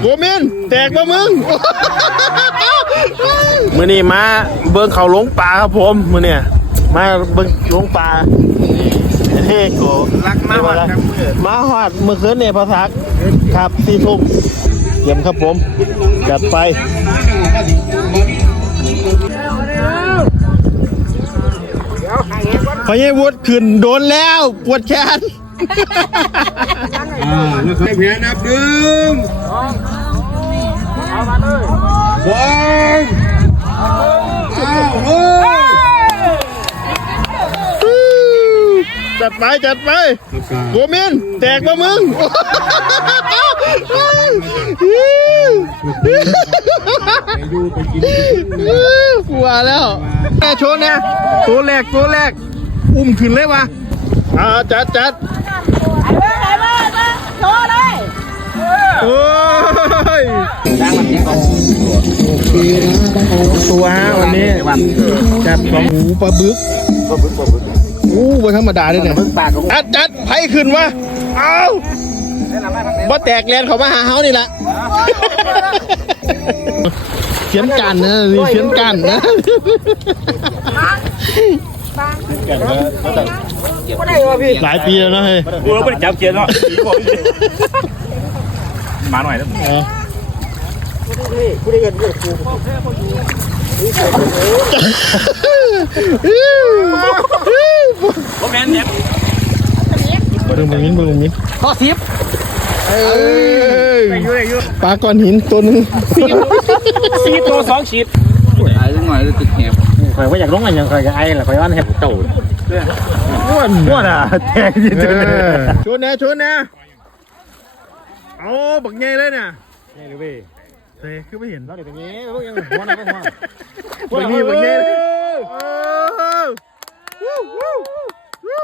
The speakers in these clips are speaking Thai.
โกมินแตกปะมึงมือนี่มาเบิ้งเขาหลงป่าครับผมมือเนี่ยมาเบิ้งหลงป่าเฮ้โกรักมากครับมือมาหอดเมื่อคืนเนี่ยพระทักครับสี่ทุ่มเยี่ยมครับผมจัดไปพญาวุฒิขึ้นโดนแล้ว ปวดแขน อ่าแล้วครับแผลนับดึงสองอ้าวโอ้ยจัดไปจัดไปโกมินแตกปะมึงไปดูไปกินกลัวแล้วแม่โชว์เนี่ยตัวแรกตัวแรกอุ้มขึ้นเลยวะอ่าจัดจัด ไอ้บ้ไอ้บ้ไอ้เบ้โชว์เลยโอ้ยตัวฮะวันนี้จับของหูปลาบึกอู้ว่าธรรมดาเลยเนี่ยจัดจัดไผขึ้นวะเอาบ่แตกแลนเขามาหาเฮานี่แหละเขียนกันนะนี่เขียนกันนะ หลายปีแล้วนะเฮ้ยกูเราไม่ได้จับเกียร์เนาะมาหน่อยนะเออกูได้เงินด้วยกูโอ้แมนเนี่ยเบิ่งมึงมิ้นเบิ่งมึงมิ้นข้อสิบเอ้ยปลาก้อนหินตัวหนึงสี่ตัวสองฉีดไอ้จังหน่อยจะติดแหบข่อยว่าอยากร้องอะไรอย่างข่อยจะไอ้แหละข่อยว่าเห็บเต่าอ้ วนม้วนอะแทงยืนเอเจออชวนแน่ชวนแน่เอาบักใหญ่เลยเนี่ยนี่เลยเว้ยเฮ้ยคือไม่เห็นเราเดี๋ยวตรงนี้พวกยังม้วนอะไรม้วนบักนี้บักใหญ่เลยเออวู้วู้วู้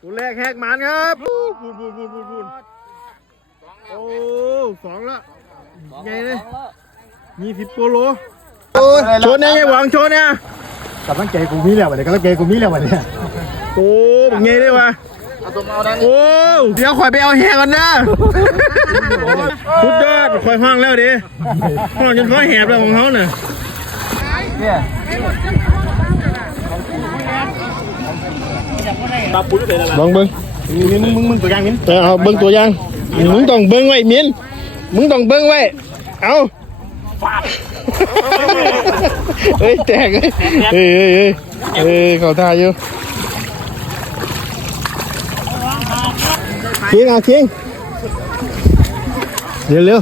ตัวแรกแหกหมันครับพูนพูนพูนพูนพูนพูนโอ้สองละใหญ่เลยยี่สิบโปโลชนเนี่ยไงหวังชนเนี่ย กำลังใจกูมีแล้ววันนี้กำลังใจกูมีแล้ววันนี้โอ้บักใหญ่เลยวะโอ้เดี๋ยวคอยไปเอาแหก่อนนะสุดยอดคอยห้องแล้วดิห้องจนเขาแหบแล้วของเขาเนี่ยตาปุ้ยเลยละลองเบิ้งมึงมึงมึงตัวยังมิ้นเออเอาเบิ้งตัวอย่างมึงต้องเบิ้งไว้มินมึงต้องเบิ้งไว้เอา เฮ้ยแตกเลยเฮ้ยเฮ้ยเฮ้ยเฮ้ยเขาท่าอยู่คิงเอาคิงเร็วเร็ว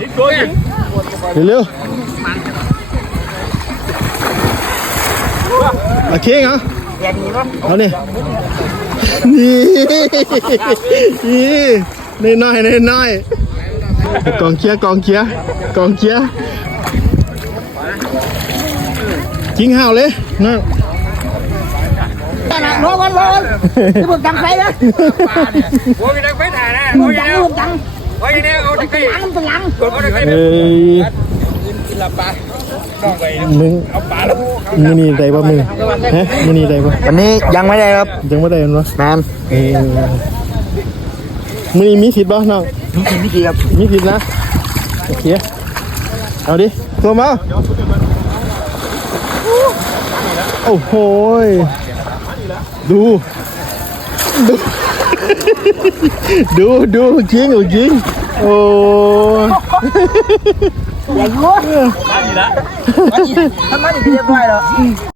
เร็วเร็วเอาคิงเอาเอานี่นี่นี่น้อยน้อยน้อยกองเชียกองเชียกองเชีย ร์จิงห่าวเลยนะโน้ก่อนโน้ก่อนที่ผมจังไฟนะโอ้ยนักไฟถ่ายนะผมจังผมจังโอ้ยเนี่ยเอาตะไคร้หลังเป็นหลังเอาตะไคร้เอ้ยกินละปลาน้องไปมึงเอาปลาแล้วมึงนี่ได้ปะมึงฮะมึงนี่ได้ปะวันนี้ยังไม่ได้ครับยังไม่ได้เห็นปะแมนเออมึงนี่มีสิทธิ์ปะน้องมีกี่ครับมีสิทธิ์นะโอเคเอาดิตัวมา โอ้โหยดู ดู ดูดูจริงโอ้จริงโอ้อย่ายั่วนี่ละทำไมถึงเรียบร้อยแล้ว